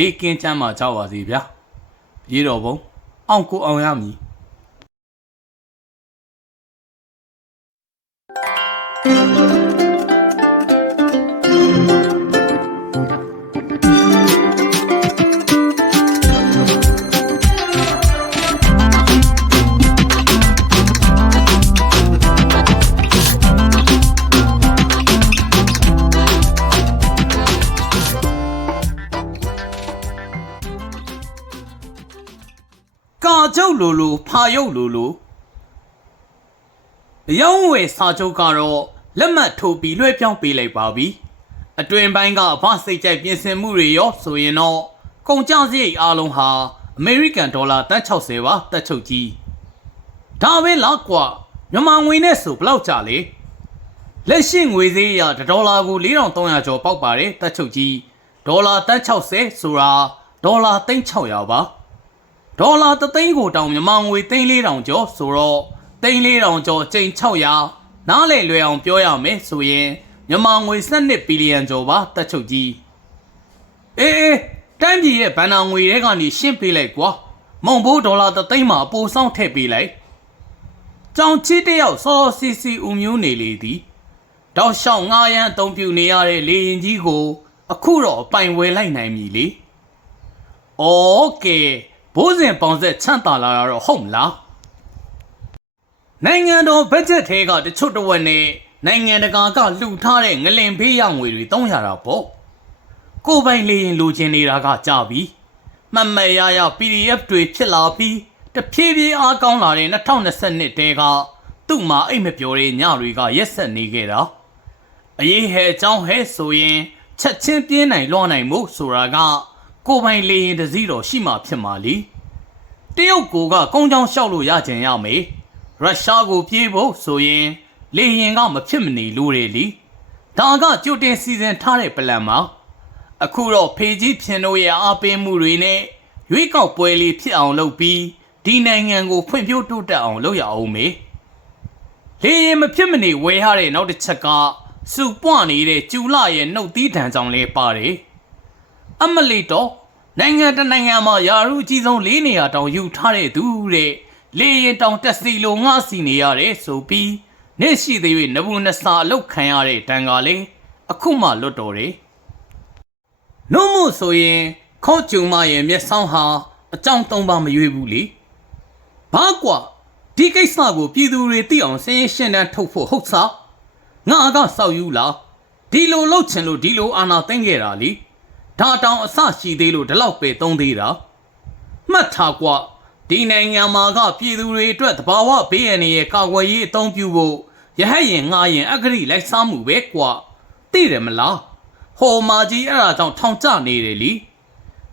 ဘေးကင်းချမ်းသာကြပါစေဗျာရေတော်ဘုံအောင်ကိုအောင်ရမည် ကာကျုပ်လိုလိုဖာယုတ်လိုလိုအယောင်းဝယ်စာချုပ်ကတော့လက်မှတ်ထိုးပြီးလွှဲပြောင်းပေးလိုက်ပါပြီအတွင်ပိုင်းကအဖစိတ်ကြိုက်ပြင်ဆင်မှုတွေရောဆိုရင်တော့ကုန်ကျစရိတ်အားလုံးဟာအမေရိကန်ဒေါ်လာ360ပါတက်ချုပ်ကြီးဒါပဲလားကွာမြန်မာငွေနဲ့ဆိုဘယ်လောက်ကြလဲလက်ရှိငွေဈေးအရတစ်ဒေါ်လာကို4300ကျော်ပေါက်ပါတယ်တက်ချုပ်ကြီးဒေါ်လာ360ဆိုတာဒေါ်လာ3600ပါ ဒေါ်လာ3သိန်းကိုတောင်မြန်မာငွေ3400ကျော်ဆိုတော့3400ကျော်အချိန်600နားလည်လွယ်အောင်ပြောရမယ်ဆိုရင်မြန်မာငွေ7ဘီလီယံကျော်ပါတက်ချုပ်ကြီးအေးအေးတိုင်းပြည်ရဲ့ဘဏ္ဍာငွေတွေကနေရှင်းပေးလိုက်ကွာမုံဘိုးဒေါ်လာ3သိန်းမှာအပိုဆောင်ထည့်ပေးလိုက်ကြောင်ချစ်တယောက်စောစီစီဦးမျိုးနေလေသည်တောက်လျှောက်ငားရန်အုံပြူနေရတဲ့လေရင်ကြီးကို အခုတော့ပိုင်ဝယ်လိုက်နိုင်ပြီလေ။ဩကေ ဘိုးစဉ်ပေါင်ဆက်ချန့်တာလာတာတော့ဟုတ်မလားနိုင်ငံတော်ဘတ်ဂျက်ထဲကတချို့တစ်ဝက်နဲ့နိုင်ငံတကာကလှူထားတဲ့ငလင်ဘေးရငွေတွေ300တာပေါ့ကိုယ်ပိုင်လေရင်လိုချင်နေတာကကြပြီမှတ်မရရ PDF တွေဖြစ်လာပြီးတဖြည်းဖြည်းအားကောင်းလာတဲ့2022တဲကသူ့မှာအိတ်မပြောတဲ့ညတွေကရက်ဆက်နေခဲ့တာအရေးဟဲအကြောင်းဟဲဆိုရင်ချက်ချင်းပြင်းနိုင်လွှမ်းနိုင်မှုဆိုတာက ကိုယ်ပိုင်လေရင်တစ်စီးတော့ရှိမှဖြစ်မှာလीတရုတ်ကိုကကုန်းချောင်းလျှောက်လို့ရကြင်ရမေရုရှားကိုပြေးဖို့ဆိုရင် လေရင်ကမဖြစ်မနေလို့တယ်လीဒါကကြိုတင်စီစဉ်ထားတဲ့ပလန်မှာအခုတော့ဖေကြီးဖြင်တို့ရဲ့အားပေးမှုတွေနဲ့ရွေးကောက်ပွဲလေးဖြစ်အောင်လုပ်ပြီးဒီနိုင်ငံကိုဖွံ့ဖြိုးတိုးတက်အောင်လုပ်ရအောင်မေလေရင်မဖြစ်မနေဝယ်ရတဲ့နောက်တစ်ချက်ကစုပွနေတဲ့ကျူလာရဲ့နှုတ်သီးတံကြောင့်လေးပါတယ် အမလီတော့နိုင်ငံတစ်နိုင်ငံမှာယာရုအကြီးဆုံးလေးနေရာတောင်ယူထားတဲ့သူတဲ့လေရင်တောင်တက်စီလိုငှစီနေရတယ်ဆိုပြီးနေ့ရှိသေး၍နဘူးနစာအလုတ်ခံရတဲ့တန်ကလေးအခုမှလွတ်တော်တယ်။နှုံးမှုဆိုရင်ခေါကျုံမရဲ့မျက်စောင်းဟာအကြောင်းသုံးပါမရွေးဘူးလေ။ဘာကွာဒီကိစ္စကိုပြည်သူတွေသိအောင်စင်းရှင်းတန်းထုတ်ဖို့ဟုတ်စားငါကစောက်ယူလားဒီလိုလှုပ်ချင်လို့ဒီလိုအာနာသိမ့်ခဲ့တာလေ။ ဒါတောင်အဆရှိသေးလို့ဒီလောက်ပဲသုံးသေးတာမှတ်ထားကွာဒီနိုင်ငံမှာကပြည်သူတွေအတွက်တဘာဝဘေးရန်ရဲ့ကာကွယ်ရေးအသုံးပြုဖို့ရဟတ်ရင်ငှားရင်အဂရိလိုက်စားမှုပဲကွာသိတယ်မလားဟိုမာကြီးအဲ့ဒါကြောင့်ထောင်ကျနေတယ်လी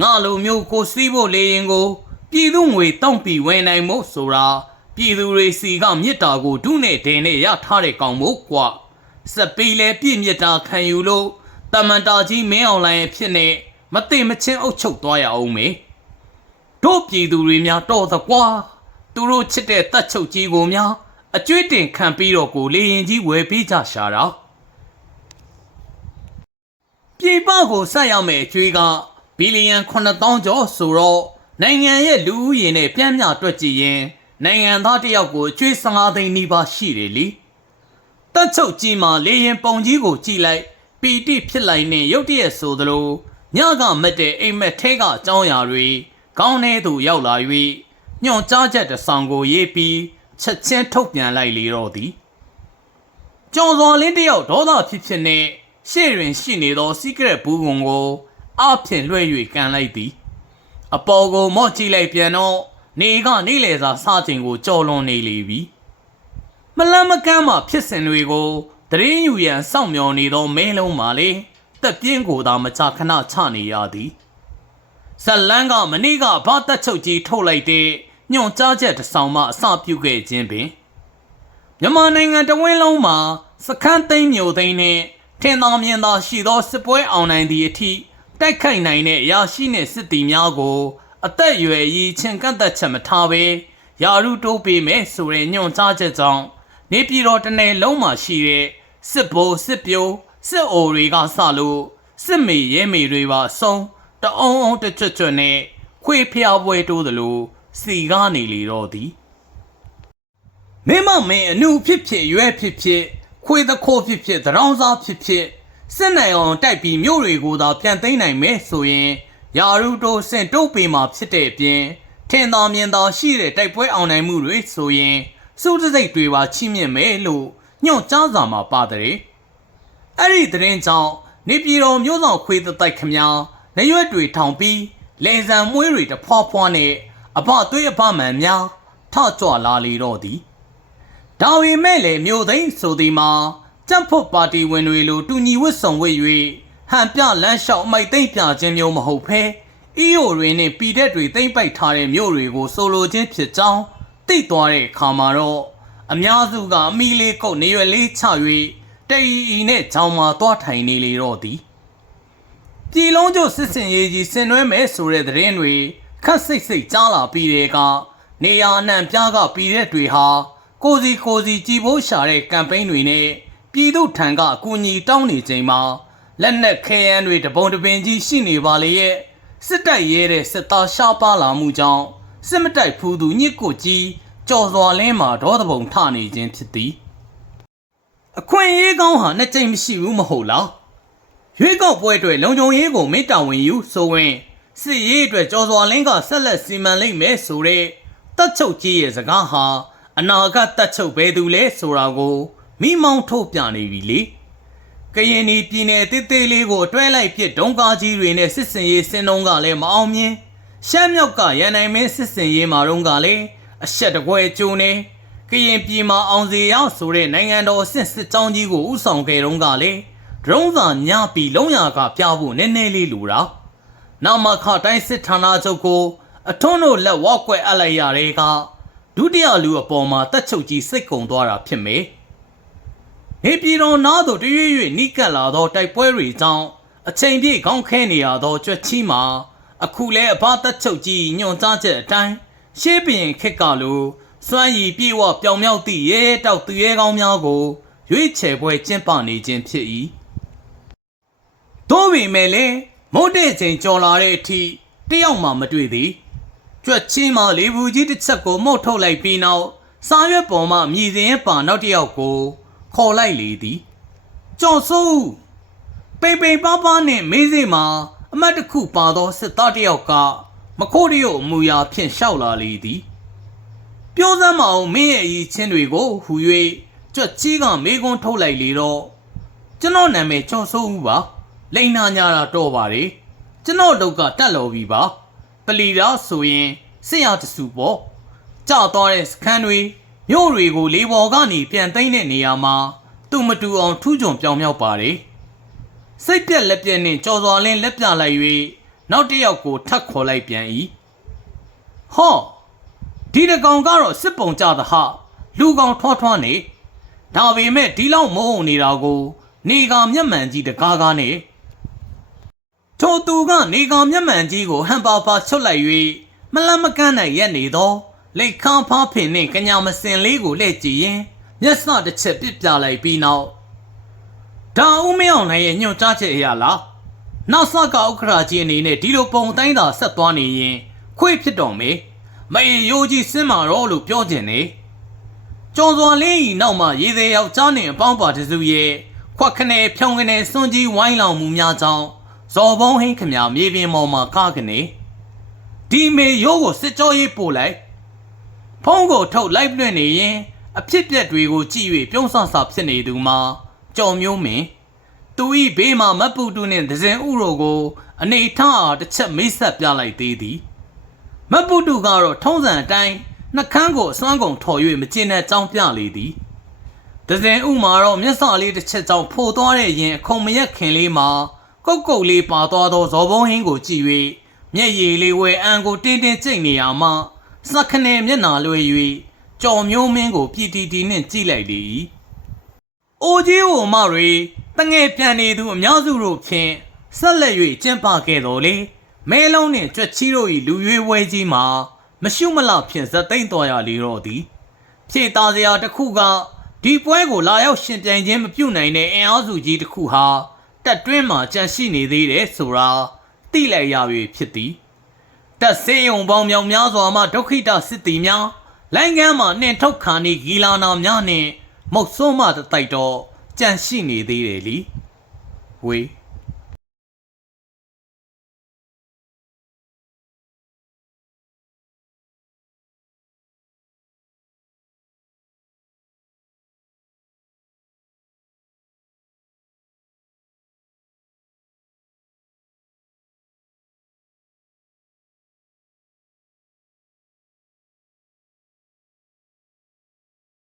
ငါလိုမျိုးကိုစီးဖို့လေရင်ကို ပြည်သူငွေတောင့်ပြီးဝင်နိုင်မို့ဆိုတာပြည်သူတွေစီကမြစ်တာကိုဒုနဲ့ဒင်နဲ့ရထားတဲ့ကောင်မို့ကွာစပီလဲပြည့်မြစ်တာခံယူလို့ တမန်တာကြီးမင်းအောင်လိုင်းရဲ့ဖြစ်နေမသိမချင်းအုပ်ချုပ်သွားရအောင်မေတို့ပြည်သူတွေများတော်သကွာသူတို့ချစ်တဲ့တက်ချုပ်ကြီးကိုများအကျွေးတင်ခံပြီးတော့ကိုလေရင်ကြီးဝယ်ပေးကြရှာတာပြေပကိုဆက်ရမယ်အကျွေးကဘီလီယံ9000ကျော်ဆိုတော့နိုင်ငံရဲ့လူဦးရေနဲ့ပြန်မျှတွက်ကြည့်ရင်နိုင်ငံသားတစ်ယောက်ကိုအကျွေး15သိန်းနီးပါးရှိတယ်လीတက်ချုပ်ကြီးမှလေရင်ပုံကြီးကိုကြည့်လိုက်ပီ တိဖြစ်လိုက်နဲ့ရုတ်တရက်ဆိုသလိုညကမက်တဲ့အိမ်မက်ထဲကအကြောင်းအရာတွေကောင်းတဲ့သူရောက်လာ၍ညွန်ကြားချက်တစ်ဆောင်ကိုရေးပြီးချက်ချင်းထုတ်ပြန်လိုက်လေတော့သည်ကျော်စွာလင်းတယောက်ဒေါသဖြစ်ဖြစ်နဲ့ရှေ့တွင်ရှိနေသော secret ဘူးကုံကိုအဖျင်လွှဲ၍ကန်လိုက်သည် အပေါ်ကိုမော့ကြည့်လိုက်ပြန်တော့နေကနေလေစာစားချိန်ကိုကြော်လွန်နေလေပြီမလန်းမကမ်းမှဖြစ်စဉ်တွေကို တရင်ယူရန်စောင့်မျှော်နေသောမဲလုံးမှလေတက်ပြင်းကိုသာမချခဏချနေရသည်ဇလန်းကမနေ့ကဘာတက်ချုပ်ကြီးထုတ်လိုက်တဲ့ညွန်ကြားချက်တစ်ဆောင်မှအစပြုခဲ့ခြင်းပင်မြန်မာနိုင်ငံတဝင်းလုံးမှာစခန်းသိမ်းမျိုးသိမ်းနဲ့ထင်သာမြင်သာရှိသောစစ်ပွဲအောင်နိုင်သည့်အထိတိုက်ခိုက်နိုင်တဲ့အရာရှိနှင့်စစ်သည်များကို အသက်အရွယ်ရည်ချင်းကန့်သက်ချက်မထားဘဲယာရုတိုးပေးမယ်ဆိုတဲ့ညွန်ကြားချက်ကြောင့် နေပြည်တော်တစ်နယ်လုံးမှာရှိတဲ့စစ်ဘိုးစစ်ပြိုးစစ်အိုတွေကစလို့စစ်မေရဲမေတွေပါအဆုံးတအုံအုံတစ်ကြွကြွနဲ့ခွေဖျားပွဲတိုးသလိုစီကားနေလေတော့သည်မင်းမမင်းအနုဖြစ်ဖြစ်ရွယ်ဖြစ်ဖြစ်ခွေးသခိုးဖြစ်ဖြစ်သရောင်းစားဖြစ်ဖြစ်စစ်နိုင်အောင်တိုက်ပြီးမြို့တွေကိုသာပြန်သိမ်းနိုင်မယ်ဆိုရင်ယာရုတိုစင်တုတ်ပေမှာဖြစ်တဲ့အပြင်ထင်သာမြင်သာရှိတဲ့တိုက်ပွဲအောင်နိုင်မှုတွေဆိုရင် စုတစိတ်တွေပါချိမြင့်မယ်လို့ညွှန်ကြားစာမှာပါတယ်အဲ့ဒီသတင်းကြောင့်နေပြည်တော်မြို့ဆောင်ခွေးသတိုက်ခမညာနေရွက်တွေထောင်ပြီးလေဆံမွေးတွေတဖွာဖွာနဲ့အဘသွေးအဘမှန်များထကြွလာလေတော့သည်ဒါဝေမဲ့လေမြို့သိမ်းဆိုသည်မှာကြံ့ဖို့ပါတီဝင်တွေလိုတူညီဝတ်ဆောင်ဝတ်၍ဟန်ပြလမ်းလျှောက်အမိုက်သိမ့်ပြခြင်းမျိုးမဟုတ်ဖဲအီယိုတွေနဲ့ပီတက်တွေသိမ့်ပိုက်ထားတဲ့မြို့တွေကိုဆိုလိုခြင်းဖြစ်ကြောင်း သိသွားတဲ့အခါမှာတော့အများစုကအမီလေးကုတ်နေရွယ်လေးချ၍တေအီအီနဲ့ဂျောင်းမှာသွားထိုင်နေလေတော့သည်ပြည်လုံးကျစစ်စင်ရေးကြီးဆင်နွှဲမယ်ဆိုတဲ့သတင်းတွေခက်စိတ်စိတ်ကြားလာပြီးတဲ့ကနေရာအနှံ့ပြားကပြည်တဲ့တွေဟာကိုစီကိုစီကြည်ဖို့ရှာတဲ့ကမ်ပိန်းတွေနဲ့ပြည်သူထံကအကူအညီတောင်းနေချိန်မှာလက်နက်ခဲယမ်းတွေတပုံတပင်ကြီးရှိနေပါလေရဲ့စစ်တပ်ရဲတဲ့စစ်သားရှားပါလာမှုကြောင့် စစ်မတိုက်ဖူးသူညစ်ကိုကြီးကြော်စွာလင်းမှာဒေါသပုံထနေခြင်းဖြစ်သည်အခွင့်အရေးကောင်းဟာနှစ်ကြိမ်မရှိဘူးမဟုတ်လားရွေးကောက်ပွဲအတွက်လုံခြုံရေးကိုမေတ္တာဝင်ယူဆိုရင်စစ်ရေးအတွက်ကြော်စွာလင်းကဆက်လက်စီမံလိမ့်မယ်ဆိုတဲ့တက်ချုပ်ကြီးရဲ့စကားဟာအနာဂတ်တက်ချုပ်ပဲသူလဲဆိုတာကိုမိမောင်းထုတ်ပြနေပြီလေကရင်နီပြည်နယ်တစ်သေးလေးကိုအတွဲလိုက်ပြစ်ဒုံကားကြီးတွေနဲ့စစ်စင်ရေးစင်တုံးကလည်းမအောင်မြင် ရှမ်းမြောက်ကရန်နိုင်မင်းစစ်စင်ရေးမှာတော့ကလည်းအဆက်တကွဲကျုံနေကရင်ပြည်မှာအောင်စီရောက်ဆိုတဲ့နိုင်ငံတော်အဆင့်စစ်ကြောင်းကြီးကိုဥဆောင်ခဲ့တုန်းကလည်းဒရုံးသာညပြီးလုံးရကပြဖို့နည်းနည်းလေးလူတာနာမခတိုင်းစစ်ဌာနချုပ်ကိုအထွန်းတို့လက်ဝက်ကွက်အပ်လိုက်ရတဲ့ကဒုတိယလူအပေါ်မှာတက်ချုပ်ကြီးစိတ်ကုံသွားတာဖြစ်မယ်နေပြည်တော်နားသို့တရွေ့ရွေ့နီးကပ်လာသောတိုက်ပွဲတွေကြောင့်အချိန်ပြည့်ခေါင်းခဲနေရသောကြွက်ချီမှာ အခုလဲအဘတက်ချုပ်ကြီးညွန်ကြားချက်အတိုင်းရှေးပင်ခက်ကလိုစွမ်းရည်ပြေဝပြောင်မြောက်သည့်ရဲတောက်သူရဲကောင်းများကိုရွေးချယ်ပွဲကျင်းပနေခြင်းဖြစ်၏တို့ပေမဲ့လည်းမုတ်တဲ့ချိန်ကြော်လာတဲ့အထိတယောက်မှမတွေ့သေးကြွက်ချင်းမှလေဘူးကြီးတစ်ချက်ကိုမှုတ်ထုတ်လိုက်ပြီးနောက်စာရွက်ပေါ်မှမြည်စင်ရဲ့ပါနောက်တစ်ယောက်ကိုခေါ်လိုက်လေသည်ကြော်စိုးပိန်ပိန်ပါးပါးနဲ့မေးစေးမှာ အမတ်တစ်ခုပါသောစစ်သားတစ်ယောက်ကမခိုးတရုတ်အမူအရာဖြင့်ရှောက်လာလေသည်ပြောစမ်းမအောင်မင်းရဲ့အရေးချင်းတွေကိုဟူ၍ကြွက်ကြီးကမေးခွန်းထုတ်လိုက်လေတော့ကျွန်တော်နာမည်ကျော်စိုးဦးပါလိန်နာညာတာတော့ပါတယ်ကျွန်တော်တို့ကတက်လော်ပြီပါပလီတာဆိုရင်စစ်ရတစုပေါ့ကြာသွားတဲ့စခန်းတွေမြို့တွေကိုလေပေါ်ကနေပြန်သိမ်းတဲ့နေရာမှာသူမတူအောင်ထူးချွန်ပြောင်မြောက်ပါတယ် စိတ်ပြက်လက်ပြက်နဲ့ကြော်စွာလင်းလက်ပြလိုက်၍နောက်တစ်ယောက်ကိုထပ်ခေါ်လိုက်ပြန်၏ဟောဒီတကောင်ကတော့စစ်ပုံကြသဟာလူကောင်ထွားထွားနေဒါပေမဲ့ဒီလောက်မဟုတ်နေတာကို နေကမျက်မှန်ကြီးတကားကားနဲ့ထိုသူကနေကမျက်မှန်ကြီးကိုဟန်ပါပါချွတ်လိုက်၍မလန့်မကန်းနိုင်ရက်နေသောလက်ခမ်းဖားဖင်နှင့်ကညာမစင်လေးကိုလှည့်ကြည့်ရင်မျက်စတစ်ချက်ပစ်ပြလိုက်ပြီးနောက် ဒါဦးမင်းအောင်နိုင်ရဲ့ညွှန်ကြားချက်အရလားနောက်ဆကဥက္ခရာကြီးအနေနဲ့ဒီလိုပုံတိုင်းသာဆက်သွားနေရင်ခွေးဖြစ်တော်မေမအေရိုးကြီးစင်းမာတော့လို့ပြောကျင်နေကျော်စွာလင်းဤနောက်မှရေသေးယောက်ျားနှင့်အပေါင်းပါတစုရဲ့ခွက်ခနဲဖြုံခနဲစွန်ကြီးဝိုင်းလောင်မှုများကြောင့်ဇော်ဘုံဟင်းခမမြေပြင်ပေါ်မှာကားကနေဒီမေရိုးကိုစစ်ကြောရေးပို့လိုက်ဖုံးကိုထုတ်လိုက်လွှင့်နေရင်အဖြစ်ပြက်တွေကိုကြည့်၍ပြုံးဆဆဖြစ်နေသူမှာ ကြော်မျိုးမင်းသူဤဘေးမှာမတ်ပူတူနှင့်ဒဇင်ဥရိုကို အနေထားအားတစ်ချက်မိတ်ဆက်ပြလိုက်သေးသည်မတ်ပုတုကတော့ထုံးစံအတိုင်းနှကန်းကိုအစွမ်းကုန်ထော်၍မကျင်တဲ့ကြောင်းပြလေသည်ဒဇင်ဥမှာတော့မျက်စာလေးတစ်ချက်ကြောင့်ဖိုသွားတဲ့ရင်အခုံမရက်ခင်လေးမှာကုတ်ကုတ်လေးပါသွားသောဇော်ဘုံဟင်းကိုကြည့်၍မျက်ရည်လေးဝဲအန်ကိုတင်းတင်းကျိတ်နေရမှစက္ခနဲမျက်နာလွယ်၍ကြော်မျိုးမင်းကိုပြည်တီတီနှင့်ကြည့်လိုက်လေ၏ အိုကြီးဟိုမတွေတငယ်ပြန်နေသူအများစုတို့ဖြင့်ဆက်လက်၍ကျင်းပခဲ့တော်လေမဲလုံးနှင့်ကြွက်ချီတို့၏လူရွေးပွဲကြီးမှာမရှုမလဖြင့်ဇက်သိမ့်တော်ရလေတော့သည်ဖြည့်သားစရာတစ်ခုကဒီပွဲကိုလာရောက်ရှင်ပြိုင်ခြင်းမပြုနိုင်တဲ့အင်အားစုကြီးတစ်ခုဟာတက်တွင်းမှာကြန့်ရှိနေသေးတယ်ဆိုတာသိလိုက်ရပြီဖြစ်သည်တက်စေယုံပေါင်းမြောင်များစွာမှဒုက္ခိတစစ်တီများလိုင်းကမ်းမှာနှင်ထုတ်ခါနေဂီလာနာများနှင့် မုတ်ဆိုးမတတိုက်တော့ကြန့်ရှိနေသေးတယ်လीဝေး